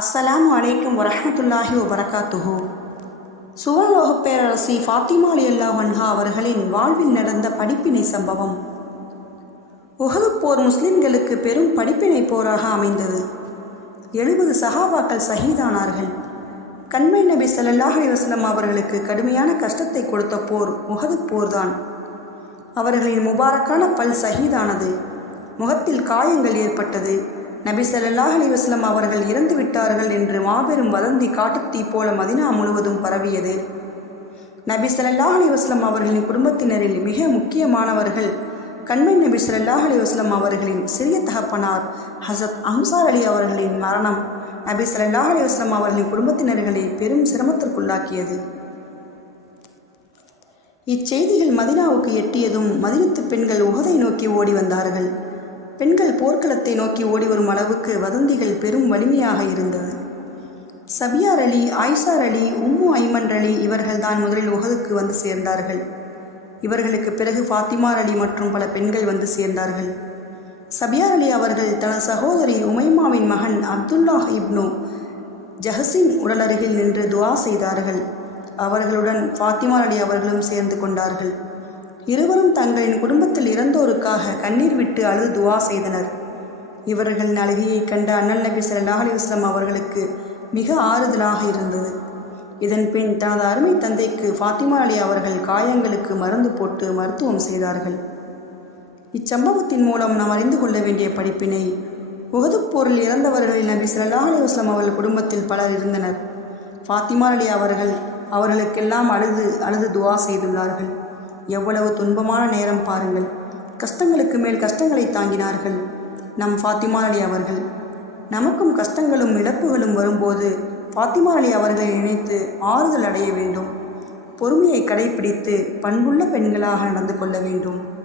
அஸ்ஸலாம் அலைக்கும் வரமத்துல்லாஹி வபரகாத்துஹு. சுவர்லோக பேரரசி ஃபாத்திமா அலி வன்ஹா அவர்களின் வாழ்வில் நடந்த படிப்பினை சம்பவம். உகது போர் முஸ்லிம்களுக்கு பெரும் படிப்பினை போராக அமைந்தது. எழுபது சஹாபாக்கள் சஹீதானார்கள். கண்மை நபி ஸல்லல்லாஹு அலைஹி அவர்களுக்கு கடுமையான கஷ்டத்தை கொடுத்த போர் உஹதுப் போர்தான். அவர்களின் முபாரக்கான பல் சஹீதானது. முகத்தில் காயங்கள் ஏற்பட்டது. நபி சல்லாஹ் அலி வஸ்லம் அவர்கள் இறந்து விட்டார்கள் என்று மாபெரும் வதந்தி காட்டுத்தீ போல மதினா முழுவதும் பரவியது. நபி சல்லாஹ் அலி வஸ்லம் அவர்களின் குடும்பத்தினரில் மிக முக்கியமானவர்கள் கண்மை நபி சல்லாஹ் அலி வஸ்லம் அவர்களின் சிறிய தகப்பனார் ஹசத் அம்சார் அலி அவர்களின் மரணம் நபி சல்லாஹ் அலி வஸ்லம் அவர்களின் குடும்பத்தினர்களை பெரும் சிரமத்திற்குள்ளாக்கியது. இச்செய்திகள் மதினாவுக்கு எட்டியதும் மதினத்து பெண்கள் உகதை நோக்கி ஓடி வந்தார்கள். பெண்கள் போர்க்களத்தை நோக்கி ஓடி வரும் அளவுக்கு வதந்திகள் பெரும் வலிமையாக இருந்தது. சபியார் அலி ஆயிஷார் அலி உம்மு ஐமன் அலி இவர்கள்தான் முதலில் உகதுக்கு வந்து சேர்ந்தார்கள். இவர்களுக்கு பிறகு ஃபாத்திமார் அலி மற்றும் பல பெண்கள் வந்து சேர்ந்தார்கள். சபியார் அலி அவர்கள் தனது சகோதரி உமைமாவின் மகன் அப்துல்லாஹ் இப்னு ஜஹசின் உடலருகில் நின்று துவா செய்தார்கள். அவர்களுடன் ஃபாத்திமார் அலி அவர்களும் சேர்ந்து கொண்டார்கள். இருவரும் தங்களின் குடும்பத்தில் இறந்தோருக்காக கண்ணீர் விட்டு அழுது துவா செய்தனர். இவர்களின் அழுகையை கண்ட அண்ணல் நபி சல்லாஹ் அலைஹி அவர்களுக்கு மிக ஆறுதலாக இருந்தது. இதன் பின் தனது அருமை தந்தைக்கு ஃபாத்திமா அலி அவர்கள் காயங்களுக்கு மருந்து போட்டு மருத்துவம் செய்தார்கள். இச்சம்பவத்தின் மூலம் நாம் அறிந்து கொள்ள வேண்டிய படிப்பினை உகது போரில் இறந்தவர்களில் நபி சல்லாஹ் அலைஹி அவர்கள் குடும்பத்தில் பலர் இருந்தனர். ஃபாத்திமா அலி அவர்கள் அவர்களுக்கெல்லாம் அழுது அழுது துவா செய்துள்ளார்கள். எவ்வளவு துன்பமான நேரம் பாருங்கள். கஷ்டங்களுக்கு மேல் கஷ்டங்களை தாங்கினார்கள். நம் ஃபாத்திமா அலி அவர்கள். நமக்கும் கஷ்டங்களும் இழப்புகளும் வரும்போது ஃபாத்திமா அலி அவர்களை நினைத்து ஆறுதல் அடைய வேண்டும். பொறுமையை கடைபிடித்து பண்புள்ள பெண்களாக நடந்து கொள்ள வேண்டும்.